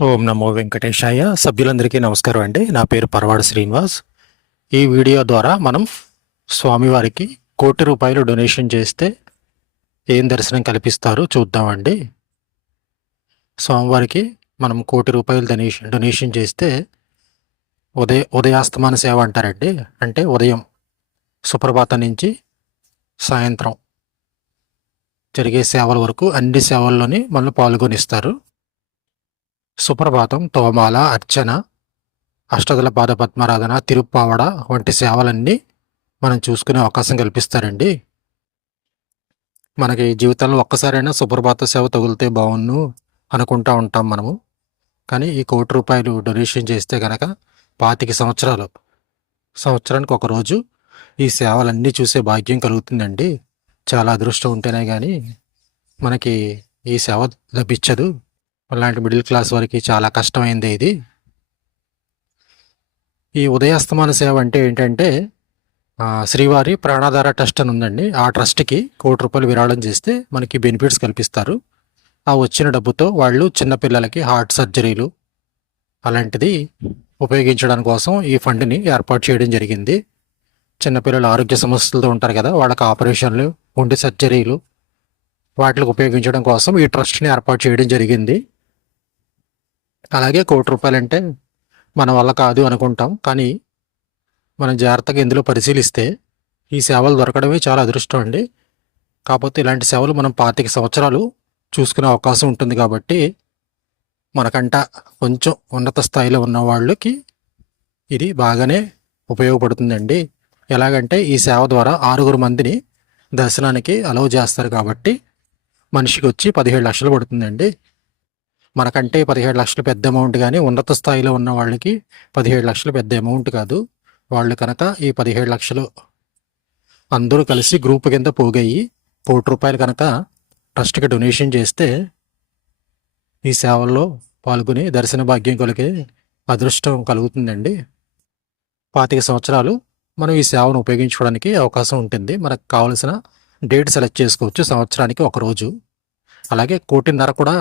ఓం నమో వెంకటేశాయ. సభ్యులందరికీ నమస్కారం అండి. నా పేరు పరవాడ శ్రీనివాస్. ఈ వీడియో ద్వారా మనం స్వామివారికి కోటి రూపాయలు డొనేషన్ చేస్తే ఏం దర్శనం కల్పిస్తారో చూద్దామండి. స్వామివారికి మనం కోటి రూపాయలు డొనేషన్ డొనేషన్ చేస్తే ఉదయ ఉదయాస్తమాన సేవ అంటారండి. అంటే ఉదయం సుప్రభాతం నుంచి సాయంత్రం జరిగే సేవల వరకు అన్ని సేవల్లోని మనం పాల్గొనిస్తారు. సుప్రభాతం తోమాల అర్చన అష్టదల పాద పద్మారాధన తిరుప్పావడ వంటి సేవలన్నీ మనం చూసుకునే అవకాశం కల్పిస్తారండి. మనకి జీవితంలో ఒక్కసారైనా సుప్రభాత సేవ తగిలితే బాగున్ను అనుకుంటా ఉంటాం మనము. కానీ ఈ కోటి రూపాయలు డొనేషన్ చేస్తే కనుక పాతిక సంవత్సరాలు సంవత్సరానికి ఒకరోజు ఈ సేవలన్నీ చూసే భాగ్యం కలుగుతుందండి. చాలా అదృష్టం ఉంటేనే కానీ మనకి ఈ సేవ లభించదు. అలాంటి మిడిల్ క్లాస్ వారికి చాలా కష్టమైంది ఇది. ఈ ఉదయాస్తమాన సేవ అంటే ఏంటంటే శ్రీవారి ప్రాణాధార ట్రస్ట్ అని ఉందండి. ఆ ట్రస్ట్కి కోటి రూపాయలు విరాళం చేస్తే మనకి బెనిఫిట్స్ కల్పిస్తారు. ఆ వచ్చిన డబ్బుతో వాళ్ళు చిన్నపిల్లలకి హార్ట్ సర్జరీలు అలాంటిది ఉపయోగించడం కోసం ఈ ఫండ్ని ఏర్పాటు చేయడం జరిగింది. చిన్నపిల్లలు ఆరోగ్య సమస్యలతో ఉంటారు కదా వాళ్ళకి ఆపరేషన్లు గుండె సర్జరీలు వాటికి ఉపయోగించడం కోసం ఈ ట్రస్ట్ని ఏర్పాటు చేయడం జరిగింది. అలాగే కోటి రూపాయలు అంటే మన వల్ల కాదు అనుకుంటాం. కానీ మనం జాగ్రత్తగా ఇందులో పరిశీలిస్తే ఈ సేవలు దొరకడమే చాలా అదృష్టం అండి. కాకపోతే ఇలాంటి సేవలు మనం పాతిక సంవత్సరాలు చూసుకునే అవకాశం ఉంటుంది కాబట్టి మనకంట కొంచెం ఉన్నత స్థాయిలో ఉన్న వాళ్ళకి ఇది బాగానే ఉపయోగపడుతుందండి. ఎలాగంటే ఈ సేవ ద్వారా ఆరుగురు మందిని దర్శనానికి అలౌ చేస్తారు కాబట్టి మనిషికి వచ్చి పదిహేడు లక్షలు పడుతుందండి. మనకంటే పదిహేడు లక్షలు పెద్ద అమౌంట్ కానీ ఉన్నత స్థాయిలో ఉన్న వాళ్ళకి పదిహేడు లక్షలు పెద్ద అమౌంట్ కాదు. వాళ్ళు కనుక ఈ పదిహేడు లక్షలు అందరూ కలిసి గ్రూప్ కింద పోగయ్యి కోటి రూపాయలు కనుక ట్రస్ట్కి డొనేషన్ చేస్తే ఈ సేవల్లో పాల్గొని దర్శన భాగ్యం కలిగే అదృష్టం కలుగుతుందండి. పాతిక సంవత్సరాలు మనం ఈ సేవను ఉపయోగించుకోవడానికి అవకాశం ఉంటుంది. మనకు కావలసిన డేట్ సెలెక్ట్ చేసుకోవచ్చు సంవత్సరానికి ఒక రోజు. అలాగే కోటిన్నర కూడా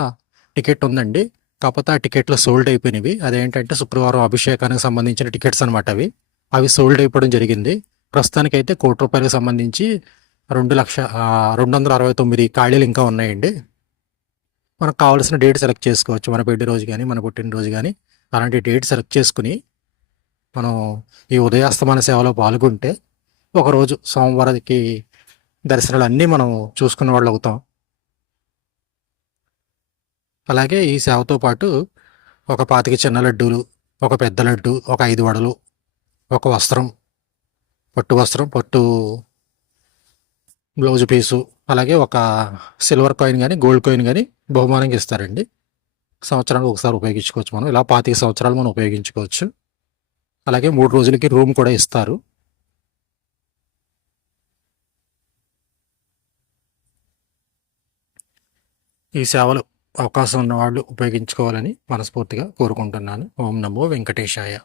టికెట్ ఉందండి. కాకపోతే ఆ టికెట్లు సోల్డ్ అయిపోయినవి. అదేంటంటే శుక్రవారం అభిషేకానికి సంబంధించిన టికెట్స్ అనమాట అవి. అవి సోల్డ్ అయిపోవడం జరిగింది. ప్రస్తుతానికైతే కోటి రూపాయలకు సంబంధించి రెండు లక్ష రెండు వందల అరవై తొమ్మిది ఖాళీలు ఇంకా ఉన్నాయండి. మనకు కావాల్సిన డేట్ సెలెక్ట్ చేసుకోవచ్చు. మన పెళ్ళి రోజు కానీ మన పుట్టినరోజు కానీ అలాంటి డేట్ సెలెక్ట్ చేసుకుని మనం ఈ ఉదయాస్తమాన సేవలో పాల్గొంటే ఒకరోజు సోమవారానికి దర్శనాలు అన్నీ మనం చూసుకున్న వాళ్ళు అవుతాం అలాగే ఈ సేవతో పాటు ఒక పాతిక చిన్న లడ్డూలు ఒక పెద్ద లడ్డు ఒక ఐదు వడలు ఒక వస్త్రం పట్టు వస్త్రం పట్టు బ్లౌజ్ పీసు అలాగే ఒక సిల్వర్ కాయిన్ కానీ గోల్డ్ కాయిన్ కానీ బహుమానంగా ఇస్తారండి. సంవత్సరానికి ఒకసారి ఉపయోగించుకోవచ్చు మనం. ఇలా పాతిక సంవత్సరాలు మనం ఉపయోగించుకోవచ్చు. అలాగే మూడు రోజులకి రూమ్ కూడా ఇస్తారు. ఈ సేవలు అవకాశం ఉన్నవాళ్ళు ఉపయోగించుకోవాలని మనస్ఫూర్తిగా కోరుకుంటున్నాను. ఓం నమో వెంకటేశాయ.